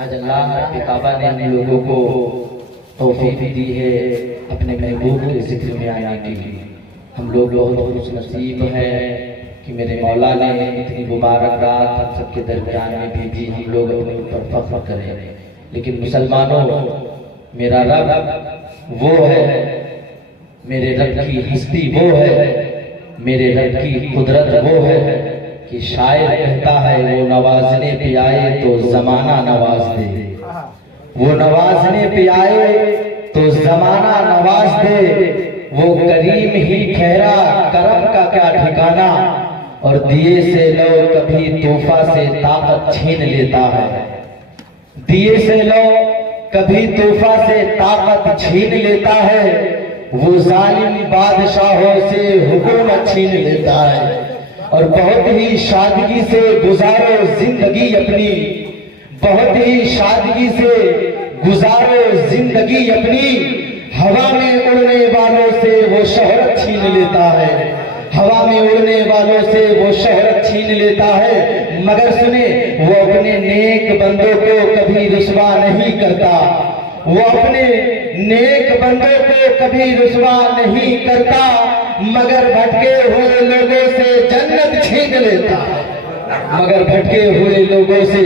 آج اللہ کے کعبہ نے ہم لوگوں کو توفیق دی ہے اپنے محبوب کے ذکر میں آنے کی۔ ہم لوگ بہت خوش نصیب ہیں کہ میرے مولا نے اتنی مبارک رات ہم سب کے درمیان میں بھیجی، ہم لوگ اپنے اوپر فخر کریں۔ لیکن مسلمانوں، میرا رب وہ ہے، میرے رب کی ہستی وہ ہے، میرے رب کی قدرت وہ ہے کہ شاعر کہتا ہے وہ نوازنے پہ آئے تو زمانہ نواز دے، وہ نوازنے پہ آئے تو زمانہ نواز دے، وہ کریم ہی ٹھہرا کرم کا کیا ٹھکانہ، اور دیے سے لو کبھی تحفہ سے طاقت چھین لیتا ہے، دیے سے لو کبھی تحفہ سے طاقت چھین لیتا ہے، وہ ظالم بادشاہوں سے حکومت چھین لیتا ہے۔ اور بہت ہی شادگی سے گزارو زندگی اپنی، بہت ہی شادگی سے گزارو زندگی اپنی، ہوا میں اڑنے والوں سے وہ شہرت چھین لیتا ہے، ہوا میں اڑنے والوں سے وہ شہرت چھین لیتا ہے، مگر سنیں وہ اپنے نیک بندوں کو کبھی رسوا نہیں کرتا، وہ اپنے نیک بندوں کو کبھی رسوا نہیں کرتا، مگر بھٹکے ہوئے لوگوں سے جنت چھین لیتا ہے، مگر بھٹکے ہوئے لوگوں سے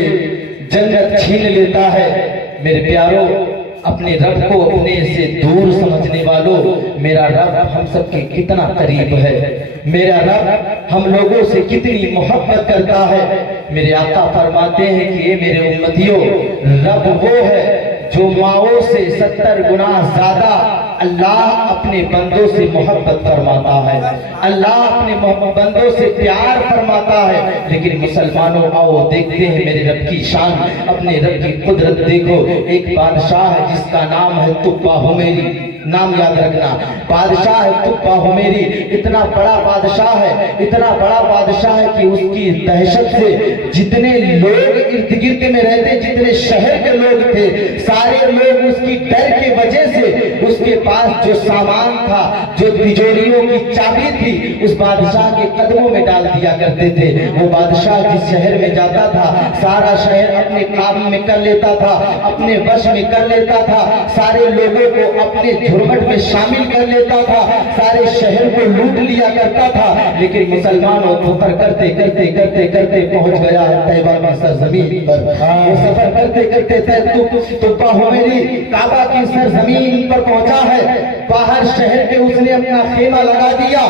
جنت چھین لیتا ہے۔ میرے پیاروں، اپنے رب کو اپنے سے دور سمجھنے والوں، میرا رب ہم سب کے کتنا قریب ہے، میرا رب ہم لوگوں سے کتنی محبت کرتا ہے۔ میرے آقا فرماتے ہیں کہ اے میرے امتیوں، رب وہ ہے جو ماؤں سے 70 گنا زیادہ اللہ اپنے بندوں سے محبت فرماتا ہے، اللہ اپنے بندوں سے پیار فرماتا ہے۔ لیکن مسلمانوں، آؤ دیکھتے ہیں میرے رب کی شان، اپنے رب کی قدرت دیکھو۔ ایک بادشاہ ہے جس کا نام ہے تبا حمیری، نام یاد رکھنا، بادشاہ ہے تبا حمیری، اتنا بڑا بادشاہ ہے، اتنا بڑا بادشاہ ہے کہ اس کی دہشت سے جتنے لوگ ارد گرد میں رہتے، جتنے شہر کے لوگ تھے، سارے لوگ اس کی ڈر کی وجہ سے اس کے پاس جو سامان تھا، جو تجوریوں کی چابی تھی، اس بادشاہ کے قدموں میں ڈال دیا کرتے تھے۔ وہ بادشاہ جس شہر میں جاتا تھا، سارا شہر اپنے کام میں کر لیتا تھا، اپنے وش میں کر لیتا تھا، سارے لوگوں کو اپنے جھرمٹ میں شامل کر لیتا تھا، سارے شہر کو لوٹ لیا کرتا تھا۔ لیکن مسلمانوں سفر کرتے کرتے کرتے کرتے پہنچ گیا ہے طیبہ کی سرزمین پر، وہ سفر کرتے کرتے تبا حمیری کعبہ کی سرزمین پر پہنچا ہے۔ باہر شہر کے اس نے اپنا خیمہ لگا دیا،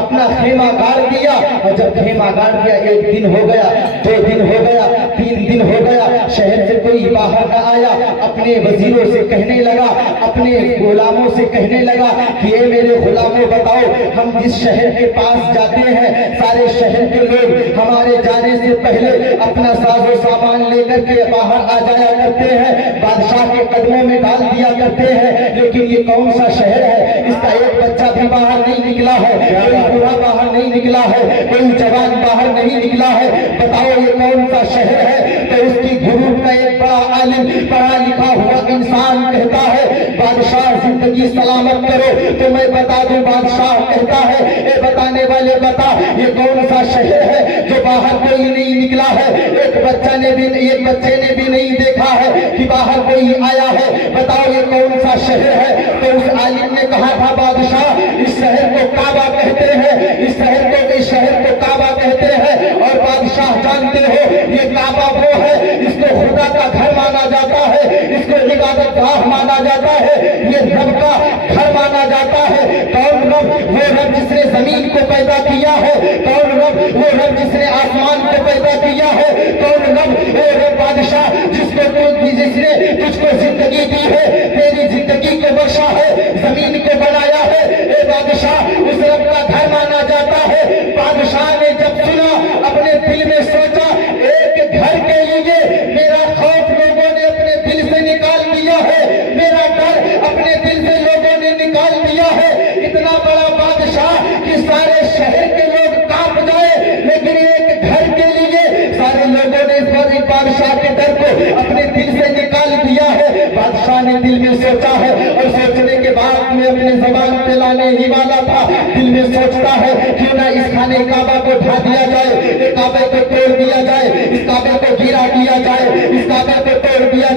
اپنا خیمہ گاڑ دیا، اور جب خیمہ گاڑ دیا، 1 دن ہو گیا، 2 دن ہو گیا، 3 دن ہو گیا، شہر سے کوئی باہر نہ آیا۔ اپنے وزیروں سے کہنے لگا، اپنے غلاموں سے کہنے لگا کہ اے میرے غلاموں بتاؤ، ہم جس شہر کے پاس جاتے ہیں، سارے شہر کے لوگ ہمارے جانے سے پہلے اپنا ساز و سامان لے کر کے باہر آ جایا کرتے ہیں، بادشاہ کے قدموں میں ڈال دیا کرتے ہیں، لیکن یہ کون سا شہر ہے؟ اس کا ایک بچہ بھی باہر نہیں نکلا ہے، کوئی بوڑھا باہر نہیں نکلا ہے، کوئی جوان باہر نہیں نکلا ہے، بتاؤ یہ کون سا شہر ہے؟ تو اس کی گروپ کا ایک بڑا عالم، پڑھا لکھا ہوا انسان کہتا ہے، بادشاہ زندگی سلامت کرو۔ تو میں بتا دوں، بادشاہ کہتا ہے، اے بتانے والے بتا، یہ کون سا شہر ہے جو باہر کوئی نہیں نکلا ہے؟ ایک بچے نے بھی نہیں دیکھا ہے کہ باہر کوئی آیا ہے، بتاؤ یہ کون سا شہر ہے؟ تو اس عالم نے کہا تھا، بادشاہ اس شہر کو کعبہ کہتے ہیں، اس شہر کو کعبہ کہتے ہیں، اور بادشاہ جانتے ہو یہ کعبہ وہ ہے، اس کو خدا کا گھر مانا جاتا ہے، اس کو عبادت گاہ مانا جاتا ہے، یہ رب کا گھر مانا جاتا ہے۔ کون رب؟ وہ رب جس نے زمین کو پیدا کیا ہے۔ کون رب؟ وہ رب جس نے آسمان کو پیدا کیا ہے۔ کون رب؟ وہ رب بادشاہ جس نے تجھ کو زندگی دی ہے، تیری زندگی کو بخشا ہے، زمین کو بنایا ہے، اے بادشاہ اس رب کا گھر مانا جاتا ہے۔ بادشاہ نے جب سنا، اپنے دل میں سوچا، ایک گھر کے لیے میرا خوف لوگوں نے اپنے دل سے نکال دیا ہے، میرا ڈر اپنے دل سے لوگوں نے نکال دیا ہے۔ اتنا بڑا بادشاہ کہ سارے شہر کے لوگ کانپ جائے، لیکن ایک گھر کے لیے سارے لوگوں نے اس بادشاہ کے ڈر کو اپنے دل سے نکال دیا ہے۔ بادشاہ نے دل میں سوچا ہے، اور سوچنے کے بعد میں اپنے زبان پہ لانے ہی والا تھا، دل میں سوچتا ہے کیوں نہ اس خانے کعبہ کو ڈھا دیا جائے، اس کعبے کو توڑ دیا جائے، اس کعبے کو گرا دیا جائے، اس کعبے کو توڑ دیا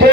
2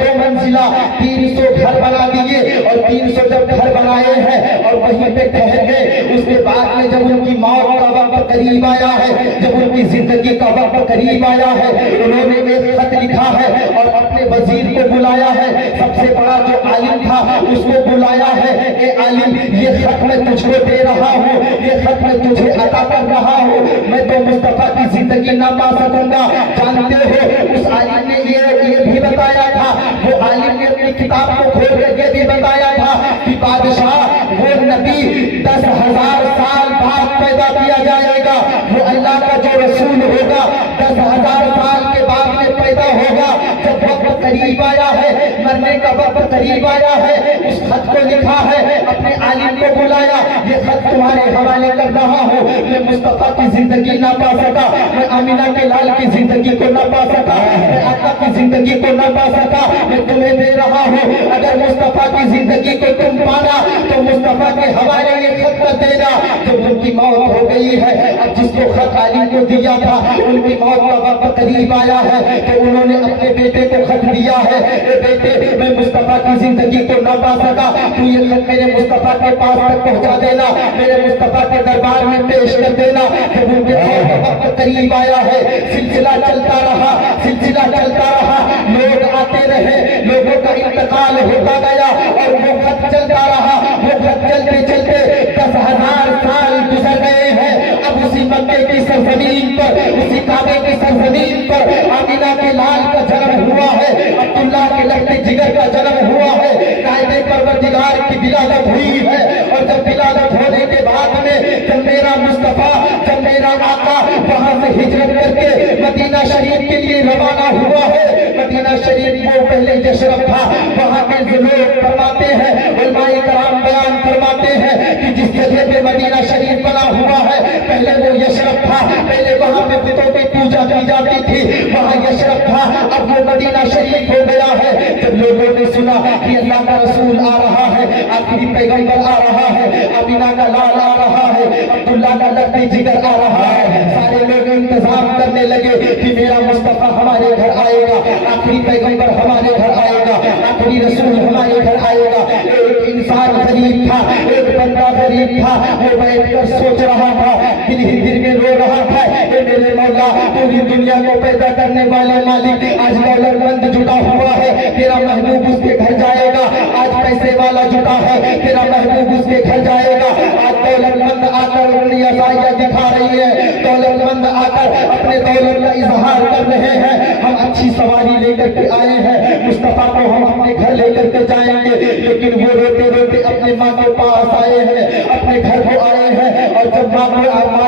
2 اللہ 300 گھر بنا دیے اور 300 جب گھر بنائے ہیں اور وہیں پہ ٹھہر گئے، اس کے بعد میں جب ان کی موت کا وقت قریب آیا ہے، جب ان کی زندگی کا وقت قریب آیا ہے، انہوں نے ایک خط لکھا ہے اور اپنے وزیر کو بلایا ہے، سب سے بڑا جو عالم تھا اس کو بلایا ہے، اے عالم یہ خط میں تجھ کو دے رہا ہوں، یہ خط میں تجھے عطا کر رہا ہوں، میں تو مصطفیٰ کی زندگی نہ پا سکوں گا۔ جانتے ہو اس عالم نے یہ بھی بتایا تھا، وہ عالم نے اپنی کتاب کو کھول کر یہ بھی بتایا تھا کہ بادشاہ وہ نبی 10,000 سال بعد پیدا کیا جائے گا، وہ اللہ کا جو رسول ہوگا 10,000 سال کے بعد میں پیدا ہوگا۔ جب وقت قریب آیا ہے، مرنے کا وقت قریب آیا ہے، اس خط کو لکھا ہے، اپنے عالم کو بلایا، یہ خط تمہارے حوالے کر رہا ہوں، میں مصطفیٰ کی زندگی نہ پا سکا، میں آمینہ کے لال کی زندگی کو نہ پا سکا، میں آقا کی زندگی کو نہ پا سکا، میں تمہیں دے رہا ہوں، اگر مصطفیٰ کی زندگی کو تم پانا تو مصطفیٰ کے حوالے یہ خط کر دینا۔ جب ان کی موت ہو گئی ہے، اب جس کو خط عالم کو دیا تھا ان کی موت کا وقت قریب آیا ہے، تو انہوں نے اپنے بیٹے کو خط دیا ہے، اے بیٹے میں مصطفیٰ کی زندگی کو نہ پا سکا، تو یہ خط میرے مصطفیٰ کے پاس تک پہنچا دینا، میرے مصطفیٰ کے دربار میں پیش کر دینا۔ جب ان کے موت کا وقت قریب آیا ہے، سلسلہ چلتا رہا، سلسلہ چلتا رہا، لوگ آتے رہے، لوگوں کا انتقال ہوتا گیا اور وہ خط چلتا رہا، وہ خط چلتے چلتے 10,000 سال گزر گئے ہیں۔ اب اسی مکے کی سرزمین پر، اسی کعبے کی سرزمین پر آمینہ کے لال کا جنم ہوا ہے، عبداللہ کے لہتے جگر کا جنم ہوا ہے، قائد پروردگار کی ولادت ہوئی ہے، اور جب ولادت ہونے کے بعد میں جب میرا مصطفیٰ، جب میرا آقا وہاں سے ہجرت کر کے مدینہ شریف کے لیے روانہ ہوا ہے، مدینہ شریف وہ پہلے یشرف تھا، وہاں کے لوگ فرماتے ہیں، علماء کرام بیان فرماتے ہیں کہ جس جگہ پہ مدینہ شریف بنا ہوا ہے پہلے وہ یشرف تھا، پہلے وہاں پہ بتوں کی پوجا کی جاتی تھی، وہاں یشرف تھا، اب وہ مدینہ شریف ہو گیا ہے۔ جب لوگوں نے سنا کہ اللہ کا رسول آ رہا ہے، آخری پیغمبر آ رہا ہے، آمینہ کا لال آ رہا ہے، عبداللہ کا لہتے جگر آ رہا ہے، سارے لوگ انتظام کرنے لگے کہ میرا مصطفیٰ ہمارے گھر آئے گا، آخری پیغمبر ہمارے گھر آئے گا، آخری رسول ہمارے گھر آئے گا۔ ایک انسان غریب تھا، ایک بندہ غریب تھا، وہ بیٹھ کر سوچ رہا تھا، دل ہی دل میں رو رہا تھا، اے میرے مولا پوری دنیا کو پیدا کرنے والے مالک، آج دولت مند جٹا ہوا ہے، تیرا محبوب اس کے گھر جائے گا، آج پیسے والا جٹا ہے، تیرا محبوب اس کے گھر جائے گا، آج دولت مند آ کر اپنی عطائیاں دکھا رہی ہے، دولت مند آ کر اپنے دولت کا اظہار کر رہے ہیں، ہم اچھی سواری لے کر کے آئے ہیں، مصطفیٰ کو ہم اپنے گھر لے کر کے جائیں گے، لیکن وہ روتے روتے اپنے ماں کے پاس آئے ہیں، اپنے گھر کو آئے ہیں، اور جب ماں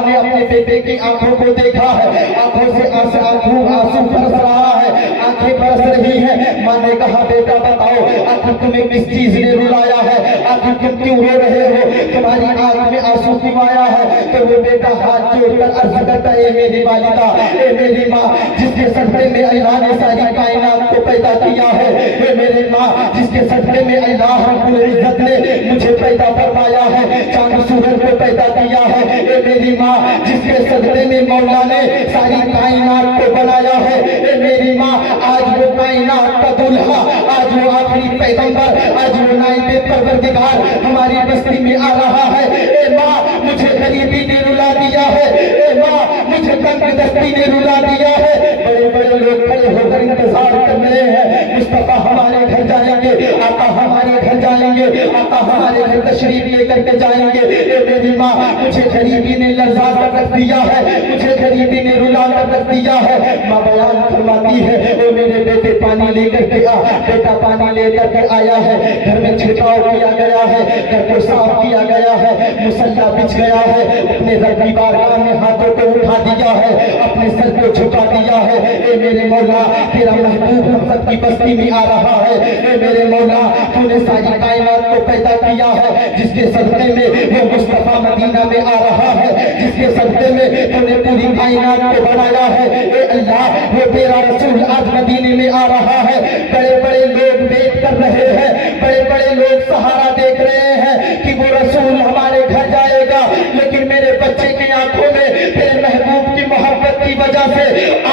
نے اپنے بیٹے کی آنکھوں کو دیکھا ہے، آنکھوں سے آنسو برس رہا ہے، آنکھیں برس رہی ہیں، ماں نے کہا بیٹا بتاؤ آخر تمہیں کس چیز نے رلایا ہے، آخر تم کیوں رو رہے ہو، تمہاری آنکھ میں آنسو کیوں آیا ہے؟ تو وہ بیٹا ہاتھ جوڑ کر عرض کرتا ہے، اے میری والدہ، اے میری ماں، جس کے صدقے میں اللہ نے ساری کائنات کو پیدا کیا ہے، اے میری ماں جس کے صدقے میں اللہ رب العزت نے مجھے پیدا فرمایا ہے، چاند سورج کو پیدا کیا ہے، اے میری ماں جس کے صدقے میں مولا نے ساری کائنات کو بنایا ہے، اے میری ماں آج وہ کائنات کا دلہا، آج وہ آخری پیغمبر، آج وہ نائب پروردگار ہماری بستی میں آ رہا ہے، اے ماں مجھے غریبی نے رلا دیا ہے، اے ماں مجھے تنگ دستی نے رلا دیا ہے، بڑے بڑے لوگ کھڑے ہو کر انتظار کر رہے ہیں، مصطفیٰ ہمارے گھر جائیں گے، آقا ہمارے گھر جائیں گے، آقا ہمارے گھر تشریف لے کر کے جائیں گے، اے میری ماں مجھے غریبی نے لرزا کر رکھ دیا ہے، مجھے غریبی نے رلا کر رکھ دیا ہے۔ ماں بیان فرماتی ہے، اے میرے بیٹے پانی لے کر کے آ، بیٹا پانی لے کر کے آیا ہے، گھر میں چھڑکاؤ کیا گیا ہے، گھر کو صاف کیا گیا ہے، مصلی بچھ گیا ہے، اپنے رب کی بارگاہ میں ہاتھوں کو اٹھا دیا ہے، اپنے سر کو جھکا دیا ہے، اے میرے مولا تیرا محبوب ہم سب کی بستی میں آ رہا ہے، اے میرے مولا تو نے ساری کائنات کو پیدا کیا ہے، جس کے صدقے میں وہ مصطفیٰ مدینہ میں آ رہا ہے، جس کے صدقے میں تو نے پوری کائنات کو بنایا ہے، اے اللہ وہ تیرا رسول آج مدینے میں آ رہا ہے، بڑے بڑے لوگ ویٹ کر رہے ہیں، بڑے بڑے لوگ سہارا دیکھ رہے ہیں کہ وہ رسول ہمارے گھر جائے گا، لیکن میرے بچے کی آنکھوں میں تیرے محبوب کی محبت کی وجہ سے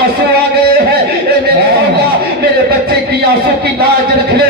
آنسو آ گئے ہیں، اے میرے مولا میرے بچے کی آنسو کی لاج رکھ لے،